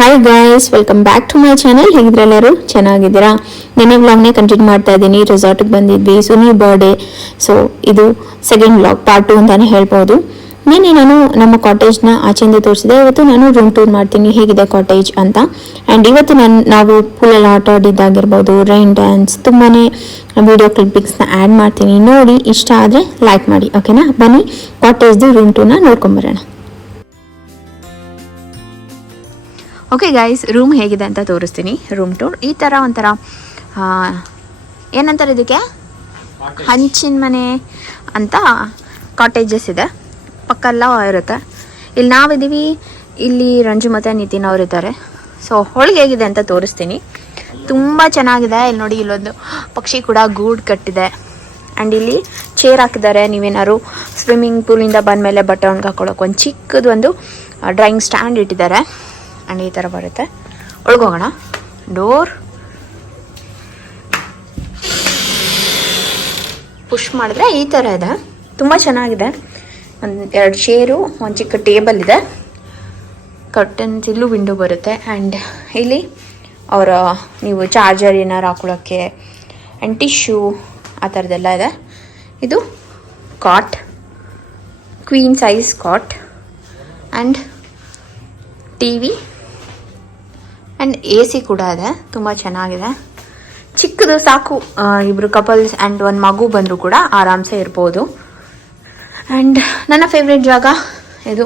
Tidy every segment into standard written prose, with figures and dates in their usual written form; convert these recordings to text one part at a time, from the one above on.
Hi guys, welcome back to my channel. ಹೇಗಿದ್ರೆ ಎಲ್ಲರೂ ಚೆನ್ನಾಗಿದ್ದೀರಾ? ನೆನ್ನೆ ವ್ಲಾಗ್ನೇ ಕಂಟಿನ್ಯೂ ಮಾಡ್ತಾ ಇದ್ದೀನಿ. ರೆಸಾರ್ಟಿಗೆ ಬಂದಿದ್ವಿ, ಸುನಿ ಬರ್ಡೇ. ಸೊ ಇದು ಸೆಕೆಂಡ್ ವ್ಲಾಗ್, ಪಾರ್ಟ್ 2 ಅಂತಾನೆ ಹೇಳ್ಬೋದು. ನಿನ್ನೆ ನಾನು ನಮ್ಮ ಕಾಟೇಜ್ನ ಆಚೆಯಿಂದ ತೋರಿಸಿದೆ. ಇವತ್ತು ನಾನು ರೂಮ್ ಟೂರ್ ಮಾಡ್ತೀನಿ, ಹೇಗಿದೆ ಕಾಟೇಜ್ ಅಂತ. ಆ್ಯಂಡ್ ಇವತ್ತು ನಾವು ಪೂಲಲ್ಲಿ ಆಟ ಆಡಿದ್ದಾಗಿರ್ಬೋದು, ರೈನ್ ಡ್ಯಾನ್ಸ್, ತುಂಬಾ ವಿಡಿಯೋ ಕ್ಲಿಪ್ಪಿಂಗ್ಸ್ನ ಆ್ಯಡ್ ಮಾಡ್ತೀನಿ. ನೋಡಿ ಇಷ್ಟ ಆದರೆ ಲೈಕ್ ಮಾಡಿ, ಓಕೆನಾ? ಬನ್ನಿ ಕಾಟೇಜ್ದು ರೂಮ್ ಟೂರ್ನ ನೋಡ್ಕೊಂಬರೋಣ. ಓಕೆ ಗೈಸ್, ರೂಮ್ ಹೇಗಿದೆ ಅಂತ ತೋರಿಸ್ತೀನಿ. ರೂಮ್ ಟೂರ್ ಈ ಥರ ಒಂಥರ ಏನಂತಾರೆ ಇದಕ್ಕೆ, ಹಂಚಿನ ಮನೆ ಅಂತ ಕಾಟೇಜಸ್ ಇದೆ. ಪಕ್ಕೆಲ್ಲ ಇರುತ್ತೆ. ಇಲ್ಲಿ ನಾವಿದ್ದೀವಿ, ಇಲ್ಲಿ ರಂಜು ಮತ್ತು ನಿತಿನ್ ಅವರು ಇದ್ದಾರೆ. ಸೊ ಒಳಗೆ ಹೇಗಿದೆ ಅಂತ ತೋರಿಸ್ತೀನಿ. ತುಂಬ ಚೆನ್ನಾಗಿದೆ. ಇಲ್ಲಿ ನೋಡಿ, ಇಲ್ಲೊಂದು ಪಕ್ಷಿ ಕೂಡ ಗೂಡು ಕಟ್ಟಿದೆ. ಆ್ಯಂಡ್ ಇಲ್ಲಿ ಚೇರ್ ಹಾಕಿದ್ದಾರೆ. ನೀವೇನಾದ್ರು ಸ್ವಿಮ್ಮಿಂಗ್ ಪೂಲಿಂದ ಬಂದಮೇಲೆ ಬಟ್ಟೆ ಒಣಗಾಕೊಳ್ಳೋಕೆ ಒಂದು ಚಿಕ್ಕದು ಒಂದು ಡ್ರಾಯಿಂಗ್ ಸ್ಟ್ಯಾಂಡ್ ಇಟ್ಟಿದ್ದಾರೆ. ಆ್ಯಂಡ್ ಈ ಥರ ಬರುತ್ತೆ. ಒಳಗೋಗೋಣ. ಡೋರ್ ಪುಷ್ ಮಾಡಿದ್ರೆ ಈ ಥರ ಇದೆ. ತುಂಬ ಚೆನ್ನಾಗಿದೆ. ಒಂದು 2 ಚೇರು, ಒಂದು ಚಿಕ್ಕ ಟೇಬಲ್ ಇದೆ. ಕರ್ಟನ್ಸ್, ಇಲ್ಲೂ ವಿಂಡೋ ಬರುತ್ತೆ. ಆ್ಯಂಡ್ ಇಲ್ಲಿ ಅವರ ನೀವು ಚಾರ್ಜರ್ ಏನಾರು ಹಾಕೊಳ್ಳೋಕ್ಕೆ ಆ್ಯಂಡ್ ಟಿಶ್ಯೂ ಆ ಥರದ್ದೆಲ್ಲ ಇದೆ. ಇದು cot, queen size cot. And T V and A C ಕೂಡ ಇದೆ. ತುಂಬ ಚೆನ್ನಾಗಿದೆ. ಚಿಕ್ಕದು ಸಾಕು, ಇಬ್ಬರು ಕಪಲ್ಸ್ ಆ್ಯಂಡ್ ಒಂದು ಮಗು ಬಂದರೂ ಕೂಡ ಆರಾಮ್ಸೆ ಇರ್ಬೋದು. ಆ್ಯಂಡ್ ನನ್ನ ಫೇವ್ರೆಟ್ ಜಾಗ ಇದು.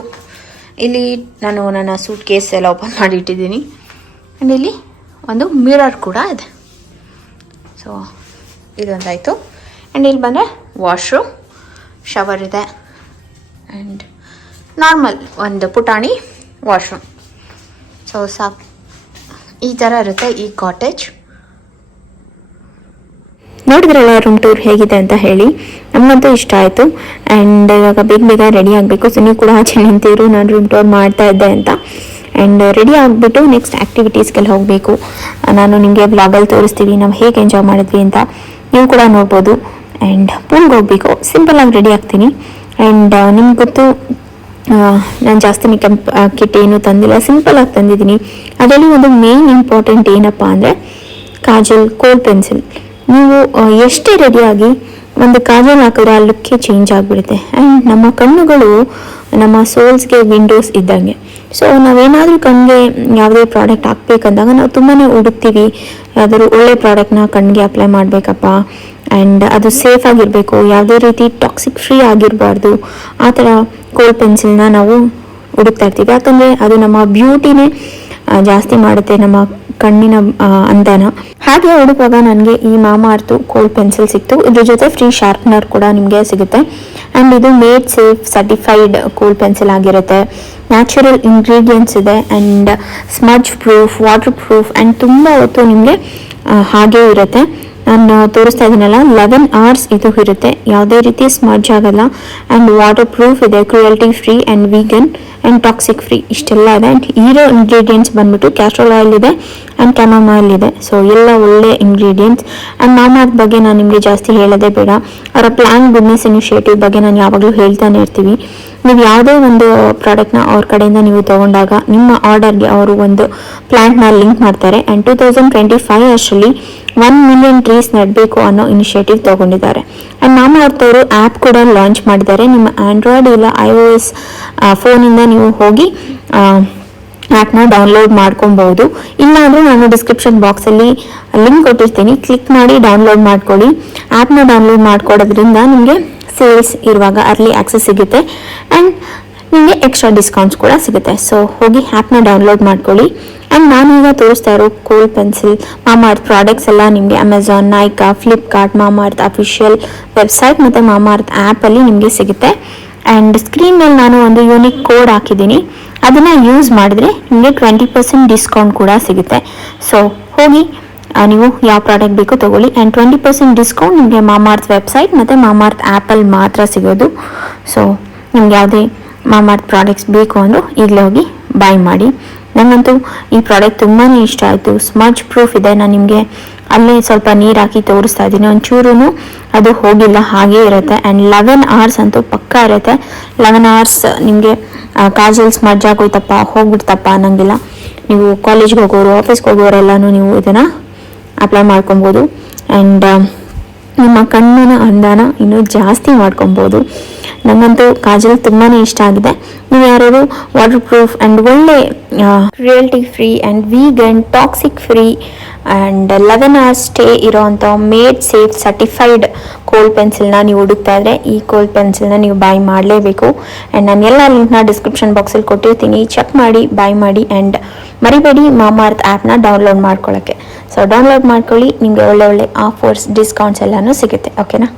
ಇಲ್ಲಿ ನಾನು ನನ್ನ ಸೂಟ್ ಕೇಸ್ ಎಲ್ಲ ಓಪನ್ ಮಾಡಿ ಇಟ್ಟಿದ್ದೀನಿ. ಆ್ಯಂಡ್ ಇಲ್ಲಿ ಒಂದು ಮಿರರ್ ಕೂಡ ಇದೆ. ಸೊ ಇದೊಂದಾಯಿತು. ಆ್ಯಂಡ್ ಇಲ್ಲಿ ಬಂದರೆ ವಾಶ್ರೂಮ್, ಶವರ್ ಇದೆ. ಆ್ಯಂಡ್ ನಾರ್ಮಲ್ ಒಂದು ಪುಟಾಣಿ ವಾಶ್ರೂಮ್. ಸೊ ಸಾಕು, ಈ ಥರ ಇರುತ್ತೆ ಈ ಕಾಟೇಜ್. ನೋಡಿದ್ರಲ್ಲ ರೂಮ್ ಟೂರ್ ಹೇಗಿದೆ ಅಂತ ಹೇಳಿ. ನಮಗಂತೂ ಇಷ್ಟ ಆಯಿತು. ಆ್ಯಂಡ್ ಇವಾಗ ಬೇಗ ರೆಡಿ ಆಗಬೇಕು. ಸುನಿ ಕೂಡ ಆಚೆ ನಿಂತಿರು, ನಾನು ರೂಮ್ ಟೂರ್ ಮಾಡ್ತಾ ಇದ್ದೆ ಅಂತ. ಆ್ಯಂಡ್ ರೆಡಿ ಆಗಿಬಿಟ್ಟು ನೆಕ್ಸ್ಟ್ ಆ್ಯಕ್ಟಿವಿಟೀಸ್ಗೆಲ್ಲ ಹೋಗಬೇಕು. ನಾನು ನಿಮಗೆ ಬ್ಲಾಗಲ್ಲಿ ತೋರಿಸ್ತೀವಿ ನಾವು ಹೇಗೆ ಎಂಜಾಯ್ ಮಾಡಿದ್ವಿ ಅಂತ. ನೀವು ಕೂಡ ನೋಡ್ಬೋದು. ಆ್ಯಂಡ್ ಪೂಲ್ಗೆ ಹೋಗಬೇಕು. ಸಿಂಪಲ್ಲಾಗಿ ರೆಡಿ ಆಗ್ತೀನಿ. ಆ್ಯಂಡ್ ನಿಮ್ಗೆ ಗೊತ್ತು, ನಾನು ಜಾಸ್ತಿ ಮೇಕಪ್ ಕಿಟ್ ಏನೂ ತಂದಿಲ್ಲ, ಸಿಂಪಲಾಗಿ ತಂದಿದ್ದೀನಿ. ಅದರಲ್ಲಿ ಒಂದು ಮೇನ್ ಇಂಪಾರ್ಟೆಂಟ್ ಏನಪ್ಪ ಅಂದರೆ ಕಾಜಲ್, ಕೋಲ್ ಪೆನ್ಸಿಲ್. ನೀವು ಎಷ್ಟೇ ರೆಡಿಯಾಗಿ ಒಂದು ಕಾಜಲ್ ಹಾಕಿದ್ರೆ ಆ ಲುಕ್ಕೇ ಚೇಂಜ್ ಆಗಿಬಿಡುತ್ತೆ. ಆ್ಯಂಡ್ ನಮ್ಮ ಕಣ್ಣುಗಳು ನಮ್ಮ ಸೋಲ್ಸ್ಗೆ ವಿಂಡೋಸ್ ಇದ್ದಂಗೆ. ಸೊ ನಾವೇನಾದರೂ ಕಣ್ಣಿಗೆ ಯಾವುದೇ ಪ್ರಾಡಕ್ಟ್ ಹಾಕ್ಬೇಕಂದಾಗ ನಾವು ತುಂಬಾ ಹುಡುಕ್ತೀವಿ. ಯಾವ್ದಾದ್ರು ಒಳ್ಳೆ ಪ್ರಾಡಕ್ಟ್ನ ಕಣ್ಣಿಗೆ ಅಪ್ಲೈ ಮಾಡಬೇಕಪ್ಪ, ಆ್ಯಂಡ್ ಅದು ಸೇಫ್ ಆಗಿರಬೇಕು, ಯಾವುದೇ ರೀತಿ ಟಾಕ್ಸಿಕ್ ಫ್ರೀ ಆಗಿರಬಾರ್ದು. ಆ ಥರ ಕೋಲ್ ಪೆನ್ಸಿಲ್ನ ನಾವು ಹುಡುಕ್ತಾ ಇರ್ತೀವಿ. ಯಾಕಂದರೆ ಅದು ನಮ್ಮ ಬ್ಯೂಟಿನೇ ಜಾಸ್ತಿ ಮಾಡುತ್ತೆ, ನಮ್ಮ ಕಣ್ಣಿನ ಅಂದನ. ಹಾಗೆ ಹುಡುಕುವಾಗ ನನಗೆ ಈ ಮಾಮಾ ಅರ್ತು ಕೋಲ್ ಪೆನ್ಸಿಲ್ ಸಿಕ್ತು. ಇದ್ರ ಜೊತೆ ಫ್ರೀ ಶಾರ್ಪ್ನರ್ ಕೂಡ ನಿಮಗೆ ಸಿಗುತ್ತೆ. ಆ್ಯಂಡ್ ಇದು ಮೇಡ್ ಸೇಫ್ ಸರ್ಟಿಫೈಡ್ ಕೋಲ್ ಪೆನ್ಸಿಲ್ ಆಗಿರುತ್ತೆ. ನ್ಯಾಚುರಲ್ ಇಂಗ್ರೀಡಿಯೆಂಟ್ಸ್ ಇದೆ. And smudge proof, water proof, and ತುಂಬ ಹೊತ್ತು ನಿಮಗೆ ಹಾಗೇ ಇರುತ್ತೆ. ನಾನು ತೋರಿಸ್ತಾ ಇದ್ದೀನಲ್ಲ, 11 hours ಇದು ಇರುತ್ತೆ. ಯಾವುದೇ ರೀತಿ ಸ್ಮಜ್ ಆಗಲ್ಲ. ಆ್ಯಂಡ್ ವಾಟರ್ ಪ್ರೂಫ್ ಇದೆ, cruelty free and vegan and toxic free, ಇಷ್ಟೆಲ್ಲ ಇದೆ. ಆ್ಯಂಡ್ ಹೀರೋ ಇಂಗ್ರೀಡಿಯೆಂಟ್ಸ್ ಬಂದ್ಬಿಟ್ಟು ಕ್ಯಾಸ್ಟ್ರೋಲ್ ಆಯಿಲ್ ಇದೆ ಆ್ಯಂಡ್ ಕ್ಯಾಮಮೈಲ್ ಇದೆ. ಸೊ ಎಲ್ಲ ಒಳ್ಳೆ ಇಂಗ್ರೀಡಿಯೆಂಟ್ಸ್. ಆ್ಯಂಡ್ ಮಾಮಾರ್ತ್ ಬಗ್ಗೆ ನಾನು ನಿಮಗೆ ಜಾಸ್ತಿ ಹೇಳೋದೇ ಬೇಡ. ಅವರ ಪ್ಲಾನ್ ಬಿಸ್ನೆಸ್ ಇನಿಷಿಯೇಟಿವ್ ಬಗ್ಗೆ ನಾನು ಯಾವಾಗಲೂ ಹೇಳ್ತಾನೆ ಇರ್ತೀವಿ. ನೀವು ಯಾವುದೇ ಒಂದು ಪ್ರಾಡಕ್ಟ್ನ ಅವ್ರ ಕಡೆಯಿಂದ ನೀವು ತೊಗೊಂಡಾಗ ನಿಮ್ಮ ಆರ್ಡರ್ಗೆ ಅವರು ಒಂದು ಪ್ಲಾಂಟ್ನ ಲಿಂಕ್ ಮಾಡ್ತಾರೆ. ಆ್ಯಂಡ್ 2025 ಅಷ್ಟರಲ್ಲಿ 1 million ಟ್ರೀಸ್ ನೆಡಬೇಕು ಅನ್ನೋ ಇನಿಷಿಯೇಟಿವ್ ತೊಗೊಂಡಿದ್ದಾರೆ. ಆ್ಯಂಡ್ ಮಾಮಾರ್ತ್ ಆ್ಯಪ್ ಕೂಡ ಲಾಂಚ್ ಮಾಡಿದ್ದಾರೆ. ನಿಮ್ಮ ಆ್ಯಂಡ್ರಾಯ್ಡ್ ಇಲ್ಲ iOS ಫೋನಿಂದ ನೀವು ಹೋಗಿ ಆ್ಯಪ್ನ ಡೌನ್ಲೋಡ್ ಮಾಡ್ಕೊಬಹುದು. ಇಲ್ಲಾಂದರೆ ನಾನು ಡಿಸ್ಕ್ರಿಪ್ಷನ್ ಬಾಕ್ಸಲ್ಲಿ ಲಿಂಕ್ ಕೊಟ್ಟಿರ್ತೀನಿ, ಕ್ಲಿಕ್ ಮಾಡಿ ಡೌನ್ಲೋಡ್ ಮಾಡ್ಕೊಳ್ಳಿ. ಆ್ಯಪ್ನ ಡೌನ್ಲೋಡ್ ಮಾಡ್ಕೊಳ್ಳೋದ್ರಿಂದ ನಿಮಗೆ ಸೇಲ್ಸ್ ಇರುವಾಗ ಅರ್ಲಿ ಆಕ್ಸೆಸ್ ಸಿಗುತ್ತೆ. ಆ್ಯಂಡ್ ನಿಮಗೆ ಎಕ್ಸ್ಟ್ರಾ ಡಿಸ್ಕೌಂಟ್ಸ್ ಕೂಡ ಸಿಗುತ್ತೆ. ಸೊ ಹೋಗಿ ಆ್ಯಪ್ನ ಡೌನ್ಲೋಡ್ ಮಾಡ್ಕೊಳ್ಳಿ. ಆ್ಯಂಡ್ ನಾನೀಗ ತೋರಿಸ್ತಾ ಇರೋ ಕೋಲ್ ಪೆನ್ಸಿಲ್, ಮಾಮಾರ್ತ್ ಪ್ರಾಡಕ್ಟ್ಸ್ ಎಲ್ಲ ನಿಮಗೆ Amazon, Nykaa, Flipkart, Mamaearth official website ಮತ್ತು ಮಾಮಾರ್ತ್ ಆ್ಯಪಲ್ಲಿ ನಿಮಗೆ ಸಿಗುತ್ತೆ. ಆ್ಯಂಡ್ ಸ್ಕ್ರೀನ್ ಮೇಲೆ ನಾನು ಒಂದು ಯೂನಿಕ್ ಕೋಡ್ ಹಾಕಿದ್ದೀನಿ. ಅದನ್ನು ಯೂಸ್ ಮಾಡಿದ್ರೆ ನಿಮಗೆ 20% ಡಿಸ್ಕೌಂಟ್ ಕೂಡ ಸಿಗುತ್ತೆ. ಸೊ ಹೋಗಿ ನೀವು ಯಾವ ಪ್ರಾಡಕ್ಟ್ ಬೇಕೋ ತೊಗೊಳ್ಳಿ. ಆ್ಯಂಡ್ 20% ಡಿಸ್ಕೌಂಟ್ ನಿಮಗೆ ಮಾಮಾರ್ತ್ ವೆಬ್ಸೈಟ್ ಮತ್ತು ಮಾಮಾರ್ತ್ ಆ್ಯಪಲ್ಲಿ ಮಾತ್ರ ಸಿಗೋದು. ಸೊ ನಿಮ್ಗೆ ಯಾವುದೇ ಮಾಮಾರ್ತ್ ಪ್ರಾಡಕ್ಟ್ಸ್ ಬೇಕು ಅಂದರೂ ಈಗಲೇ ಹೋಗಿ ಬೈ ಮಾಡಿ. ನನಗಂತೂ ಈ ಪ್ರಾಡಕ್ಟ್ ತುಂಬಾ ಇಷ್ಟ ಆಯಿತು. ಸ್ಮಜ್ ಪ್ರೂಫ್ ಇದೆ. ನಾನು ನಿಮಗೆ ಅಲ್ಲೇ ಸ್ವಲ್ಪ ನೀರು ಹಾಕಿ ತೋರಿಸ್ತಾ ಇದ್ದೀನಿ. ಒಂಚೂರು ಅದು ಹೋಗಿಲ್ಲ, ಹಾಗೇ ಇರುತ್ತೆ. ಆ್ಯಂಡ್ 11 hours ಅಂತೂ ಪಕ್ಕಾ ಇರುತ್ತೆ. 11 hours ನಿಮಗೆ ಕಾಜಲ್ ಸ್ಮಜ್ ಆಗೋಯ್ತಪ್ಪ, ಹೋಗ್ಬಿಡ್ತಪ್ಪ ಅನ್ನಂಗಿಲ್ಲ. ನೀವು ಕಾಲೇಜ್ಗೆ ಹೋಗೋರು, ಆಫೀಸ್ಗೆ ಹೋಗೋರೆಲ್ಲನೂ ನೀವು ಇದನ್ನು ಅಪ್ಲೈ ಮಾಡ್ಕೊಬೋದು. ಆ್ಯಂಡ್ ನಿಮ್ಮ ಕಣ್ಣಿನ ಅಂದಾನ ಇನ್ನೂ ಜಾಸ್ತಿ ಮಾಡ್ಕೊಬೋದು. ನನಗಂತೂ ಕಾಜಲ್ ತುಂಬಾ ಇಷ್ಟ ಆಗಿದೆ. ನೀವು ಯಾರು ವಾಟರ್ ಪ್ರೂಫ್ ಆ್ಯಂಡ್ ಒಳ್ಳೆ cruelty free and vegan, toxic free and 11 hours stay ಇರೋವಂಥ ಮೇಡ್ ಸೇಫ್ ಸರ್ಟಿಫೈಡ್ ಕೋಲ್ಡ್ ಪೆನ್ಸಿಲ್ನ ನೀವು ಹುಡುಕ್ತಾ ಇದ್ದರೆ ಈ ಕೋಲ್ಡ್ ಪೆನ್ಸಿಲ್ನ ನೀವು ಬೈ ಮಾಡಲೇಬೇಕು. ಆ್ಯಂಡ್ ನಾನು ಎಲ್ಲ ಲಿಂಕ್ನ ಡಿಸ್ಕ್ರಿಪ್ಷನ್ ಬಾಕ್ಸಲ್ಲಿ ಕೊಟ್ಟಿರ್ತೀನಿ, ಚೆಕ್ ಮಾಡಿ ಬೈ ಮಾಡಿ. ಆ್ಯಂಡ್ ಮರಿಬೇಡಿ ಮಾಮಾರ್ತ್ ಆ್ಯಪ್ನ ಡೌನ್ಲೋಡ್ ಮಾಡ್ಕೊಳ್ಳೋಕ್ಕೆ. ಸೊ ಡೌನ್ಲೋಡ್ ಮಾಡ್ಕೊಳ್ಳಿ, ನಿಮಗೆ ಒಳ್ಳೆ ಆಫರ್ಸ್, ಡಿಸ್ಕೌಂಟ್ಸ್ ಎಲ್ಲನೂ ಸಿಗುತ್ತೆ. ಓಕೆನಾ?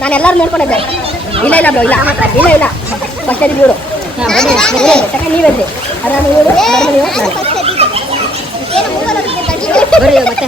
ನಾನು ಎಲ್ಲರೂ ನೋಡ್ಕೊಂಡಿದ್ದೆ. ಇಲ್ಲ ಇಲ್ಲ ಬ್ರೋ, ಇಲ್ಲ ಇಲ್ಲ ಇಲ್ಲ ಫಸ್ಟ್ ಬಿಡು ನೀವೇ ಆರಾಮ ಬರ್ರಿ ಮತ್ತೆ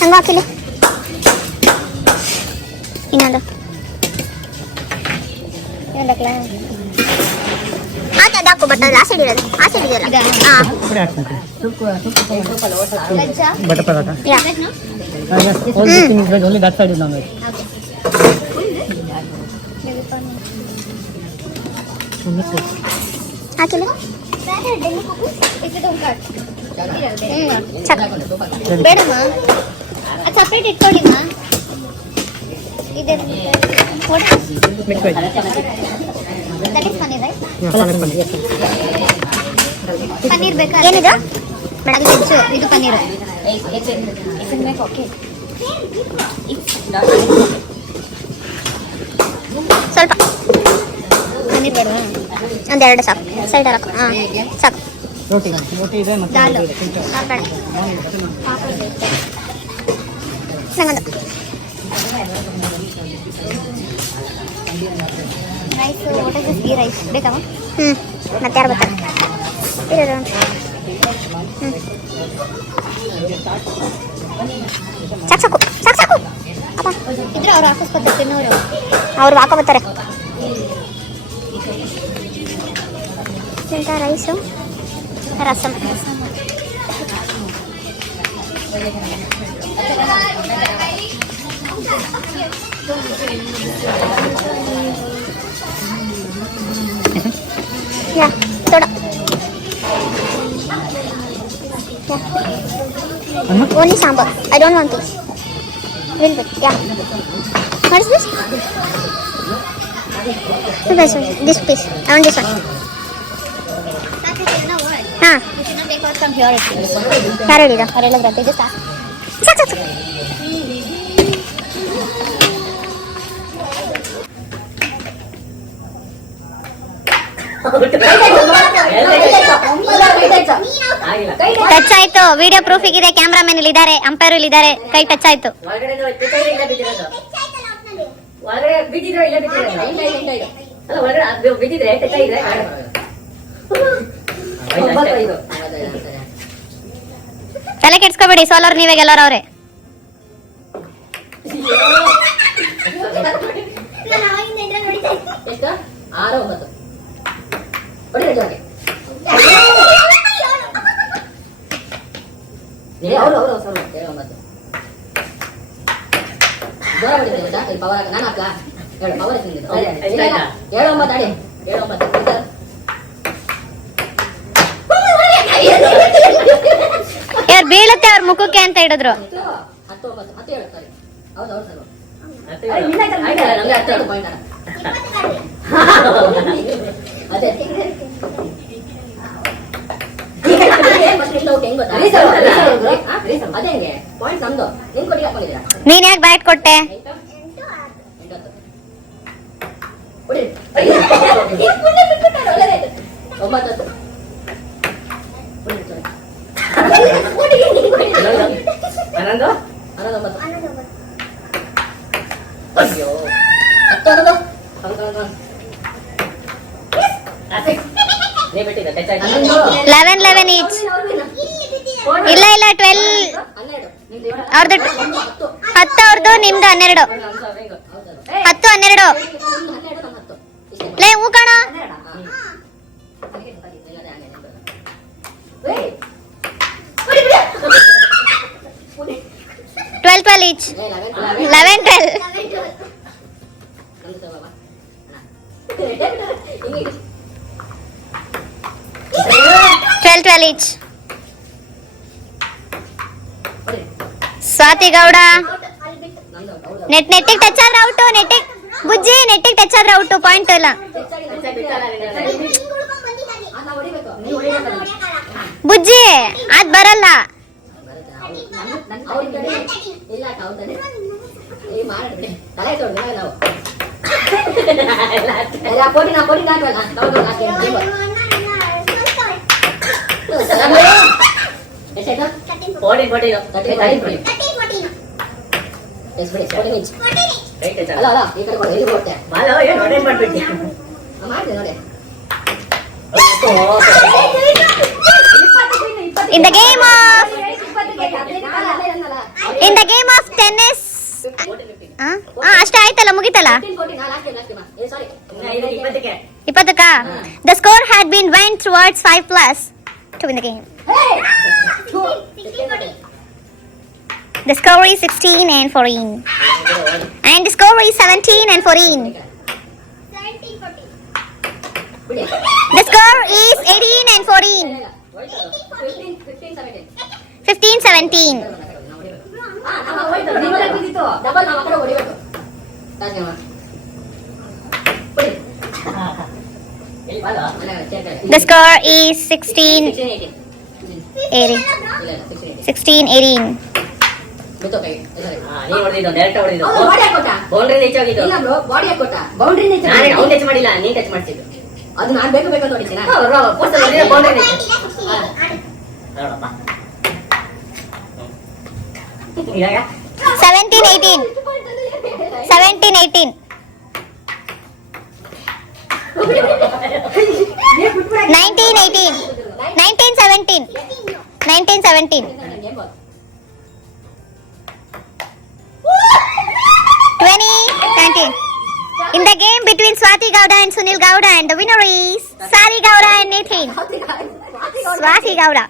ಹಂಗ ಹಾಕಿಲ್ಲ ಇನ್ನೊಂದು ಹಾಕು ಬಟ್ ಅದು ಆ ಸೈಡ್ ಇರೋದು ಆ ಸೈಡ್ ಇದೆಯಲ್ಲ ಹಾಕಿಲ್ಲ ಬೇಡಮ್ಮ ಅದು ಸಪ್ರೇಟ್ ಇಟ್ಕೊಳ್ಳಿಮ್ಮ ಇದೆ ಪನ್ನೀರ್ ಬೇಕಾ ಏನಿದು ಮೇಡಮ್ ಹೆಚ್ಚು ಇದು ಪನ್ನೀರ್ ಸ್ವಲ್ಪ ಪನ್ನೀರ್ ಬೇಡ ಒಂದೆರಡು ಸಾಕು ಸೈಡ್ ಹಾಕು ಹಾಂ ಸಾಕು ದಾಲು ಬೇಡ ನಂಗೊಂದು rice what is this ghee rice ಬೇಕಾ ಮತ್ತೆ ಯಾರು ಬರ್ತಾರೆ ಇರೋದು ಸಾಕು ಸಾಕು ಸಾಕು ಸಾಕು ಅಪ್ಪ ಇದ್ರೆ ಅವ್ರು ಹಾಕಿಸ್ಕೊತಾರೆ ತಿನ್ನೋರು ಅವ್ರು ಹಾಕೋಬರ್ತಾರೆ ಇಂಥ ರೈಸು ರಸಮ್ ಯಾ ಥೋಡಾ only sambar I don't want this little bit yeah what is this this piece I want this one ha ಯಾರು ಹೇಳಿದ ಅವ್ರು ಹೇಳಿದ್ರಂತೆ ಜಸ್ಟ್ ಸಾಕು ಸಾಕು ಟಚ್ ಆಯ್ತು ವಿಡಿಯೋ ಪ್ರೂಫ್ ಇದೆ ಕ್ಯಾಮ್ರಾಮನ್ ಇಲ್ಲಿ ಇದ್ದಾರೆ ಅಂಪೈರ್ ಇಲ್ಲಿ ಇದ್ದಾರೆ ಕೈ ಟಚ್ ಆಯ್ತು ತಲೆ ಕೆಡ್ಸ್ಕೊಬೇಡಿ ಸೋಲೋರ್ ನೀವೇ ಗೆಲ್ಲೋರ್ ಅವ್ರೆ ಯಾರು ಬೀಳುತ್ತೆ ಅವ್ರ ಮುಖಕ್ಕೆ ಅಂತ ಹೇಳಿದ್ರು ನೀನ್ ಯಾಕೆ ಬ್ಯಾಟ್ ಕೊಟ್ಟೆ ಲೆವೆನ್ ಈಚ್ ಇಲ್ಲ ಇಲ್ಲ 12 ಅವ್ರದ್ದು 10 ಅವ್ರದ್ದು ನಿಮ್ದು 12 10 12 ಲೇ ಹೂ ಕಾಣ 12 ಈಚ್ 12 ಈಚ್ ಸ್ವಾತಿ ಗೌಡ ನೆಟ್ಟಿಗೆ ಟಚ್ ಆದ್ರೆ ಔಟು ನೆಟ್ಟಿಗೆ ಬುಜ್ಜಿ ನೆಟ್ಟಿಗೆ ಟಚ್ ಆದ್ರೆ ಔಟು ಪಾಯಿಂಟ್ ಇಲ್ಲ ಬುಜ್ಜಿ ಅದ್ ಬರಲ್ಲ In the game of tennis. ಅಷ್ಟೇ ಆಯ್ತಲ್ಲ, ಮುಗಿತಲ್ಲ. 20ಕ್ಕ. The score had been went towards 5+ to win the game. The score is 16-14. And the score is 17-14. The score is 18-14. 15-17. The score is 16-18. 16-18. ಅದು ನಾನು ಬೇಕು ಬೇಕು ನೋಡಿ 17-18. 17-18. 19-18. 19-17. 19-17. 20-19. In the game between Swati Gowda and Sunil Gowda, and the winner is Sari Gowda and Nathan. Swati Gowda.